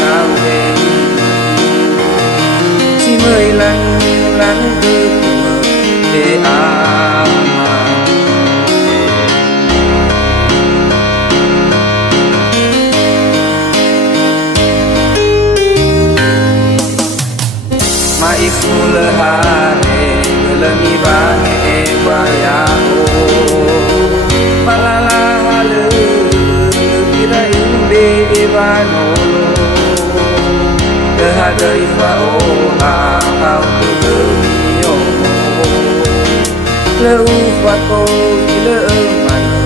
nào về chỉ mới lắng lắng được để mà ikula hane gelemi bange bayao malala halu kira imbe evanolo dehada ifao akau kelemiyo leufako ile mano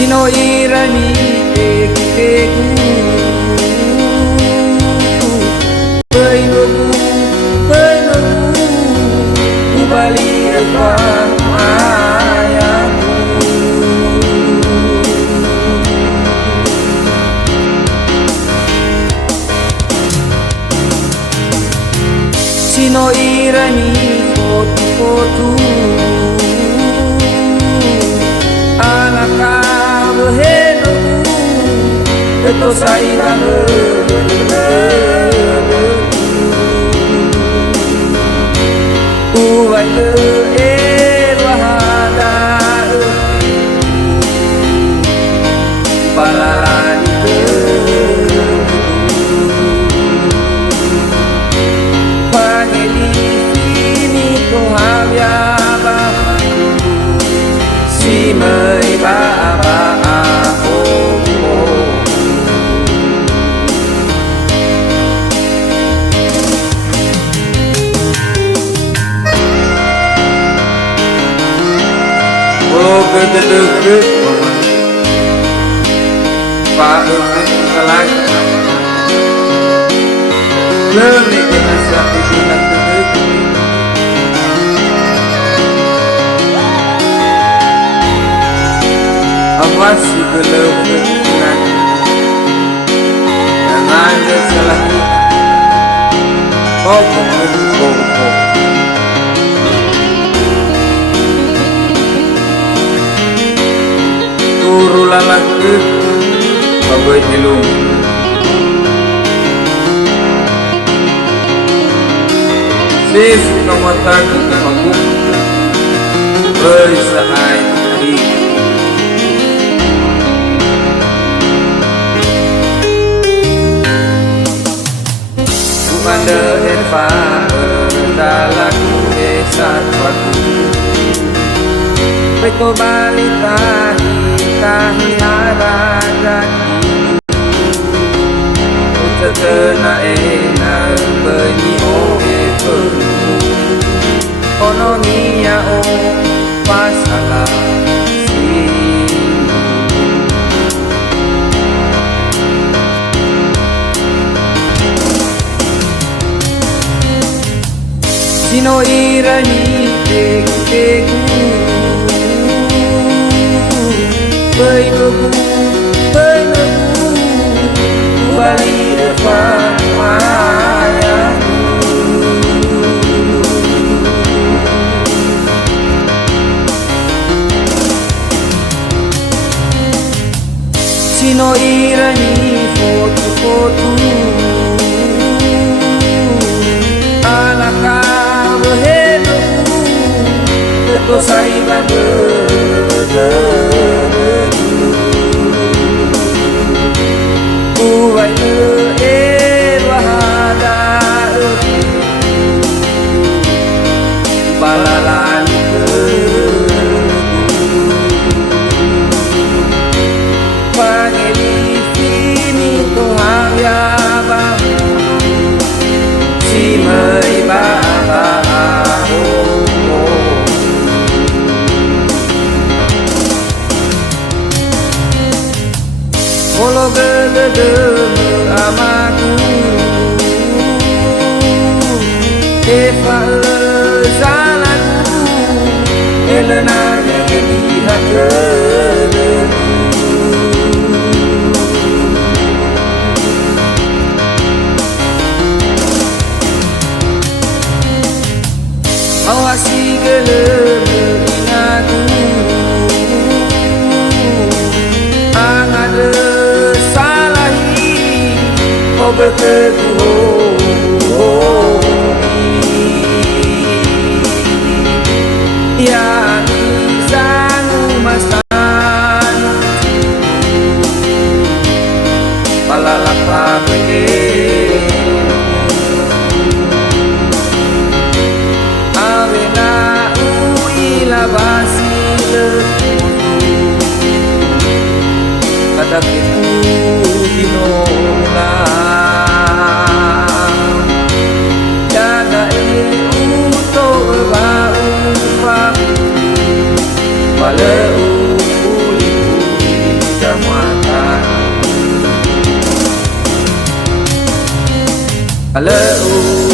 Sino irani teku Beinogu Ubali ekang ayaku Sino irani foto-foto Alaka Heno, esto sairá Gedeg Pak Udin kelak Lemi kena siap ibunan gedeg Awas si gelap keginan Jangan salah Kok Turu lalaki bagai hilung Sis kamatan aku Bersahai di Kumanda Eva Berdalaku desa tuaku Beko balitahi Kahi haragaki Utatena ena Benyi oe peru Ono niya o Pasala Sino irani teku Beinogu Ubali depan ayaku Sino irani foto-foto Alaka behenogu Teto saiban Uwai wahada balalan Pangeli sini Tuhan ya bang Si mei baba Olo gede amaku Eva zalaku Elena di hati awasi gelem ingaku angade salahi oh berkeku ya izan masan palalapa bege avena uila basile kada kitu dinona jaga uto ba Walau puli-puli jamatan Walau